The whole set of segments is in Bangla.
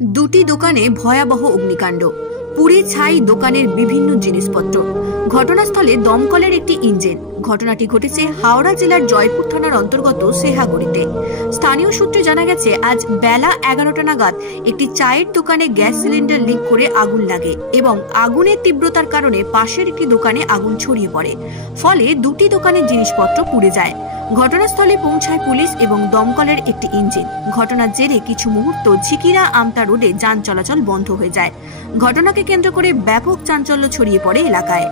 দুটি দোকানে ভয়াবহ অগ্নিকাণ্ড, পুড়ে ছাই দোকানের বিভিন্ন জিনিসপত্র। ঘটনাস্থলে দমকলের একটি ইঞ্জিন। ঘটনাটি ঘটেছে হাওড়া জেলার জয়পুর থানার অন্তর্গত সেহাগড়িতে। স্থানীয় সূত্রে জানা গেছে, আজ বেলা 11টা নাগাদ একটি চায়ের দোকানে গ্যাস সিলিন্ডার লিক করে আগুন লাগে এবং আগুনের তীব্রতার কারণে পাশের একটি দোকানে আগুন ছড়িয়ে পড়ে। ফলে দুটি দোকানের জিনিসপত্র পুড়ে যায়। ঘটনাস্থলে পৌঁছায় পুলিশ এবং দমকলের একটি ইঞ্জিন। ঘটনার জেরে কিছু মুহূর্ত ঝিকিরা আমতা রোডে যান চলাচল বন্ধ হয়ে যায়। ঘটনাকে কেন্দ্র করে ব্যাপক চাঞ্চল্য ছড়িয়ে পড়ে এলাকায়।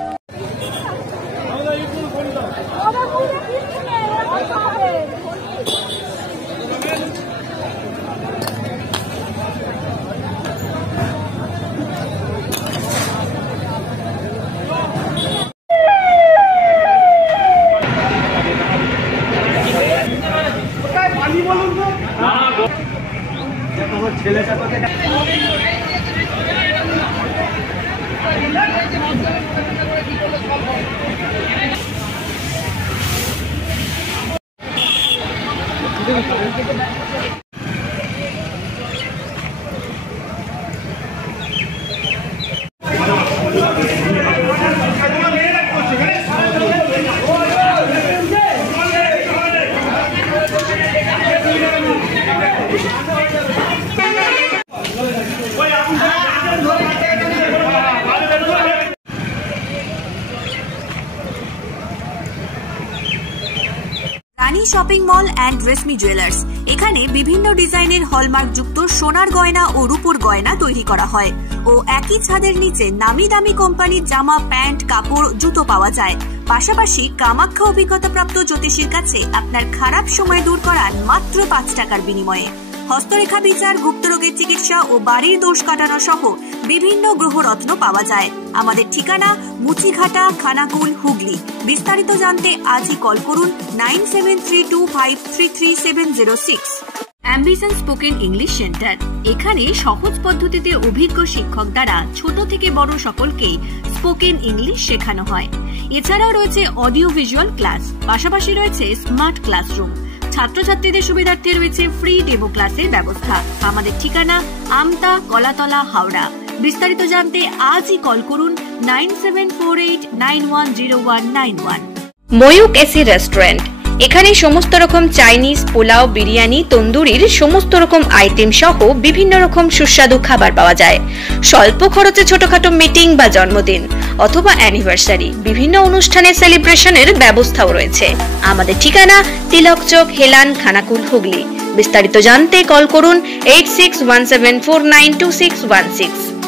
Rani shopping mall and Reshmi jewellers. এখানে বিভিন্ন ডিজাইনের হলমার্ক যুক্ত সোনার গয়না ও রূপোর গয়না তৈরি করা হয় ও একই ছাদের নিচে নামি দামি কোম্পানির জামা, প্যান্ট, কাপড়, জুতো পাওয়া যায়। পাশাপাশি কামাখ্যা অভিজ্ঞতাপ্রাপ্ত জ্যোতিষীর কাছে আপনার খারাপ সময় দূর করান মাত্র 5 টাকার বিনিময়ে। হস্তরেখা বিচার, গুপ্তরোগের চিকিৎসা ও বাড়ির দোষ কাটানো সহ বিভিন্ন গ্রহরত্ন পাওয়া যায়। আমাদের ঠিকানা মুচিঘাটা, খানাকুল, হুগলি। বিস্তারিত জানতে আজই কল করুন 9732533706। Ambition spoken English centre. এখানে সহজ পদ্ধতিতে অভিজ্ঞ শিক্ষক দ্বারা ছোট থেকে বড় সকলকেই স্পোকেন ইংলিশ শেখানো হয়। এছাড়াও রয়েছে অডিও ভিজুয়াল ক্লাস, পাশাপাশি রয়েছে স্মার্ট ক্লাসরুম। ছাত্রছাত্রীদের সুবিধার্থে রয়েছে ফ্রি ডেমো ক্লাসের ব্যবস্থা। আমাদের ঠিকানা আমতা, কলাতলা, হাওড়া। বিস্তারিত জানতে আজই কল করুন 9748910191। Mayuk AC restaurant. এখানে সমস্ত রকম চাইনিজ, পোলাও, বিরিয়ানি, তন্দুরির সমস্ত রকম আইটেম সহ বিভিন্ন রকম সুস্বাদু খাবার পাওয়া যায়। স্বল্প খরচে ছোটখাটো মিটিং বা জন্মদিন অথবা অ্যানিভার্সারি, বিভিন্ন অনুষ্ঠানে সেলিব্রেশনের ব্যবস্থাও রয়েছে। আমাদের ঠিকানা তিলক চক, হেলান, খানাকুল, হুগলি। বিস্তারিত জানতে কল করুন 8617492616।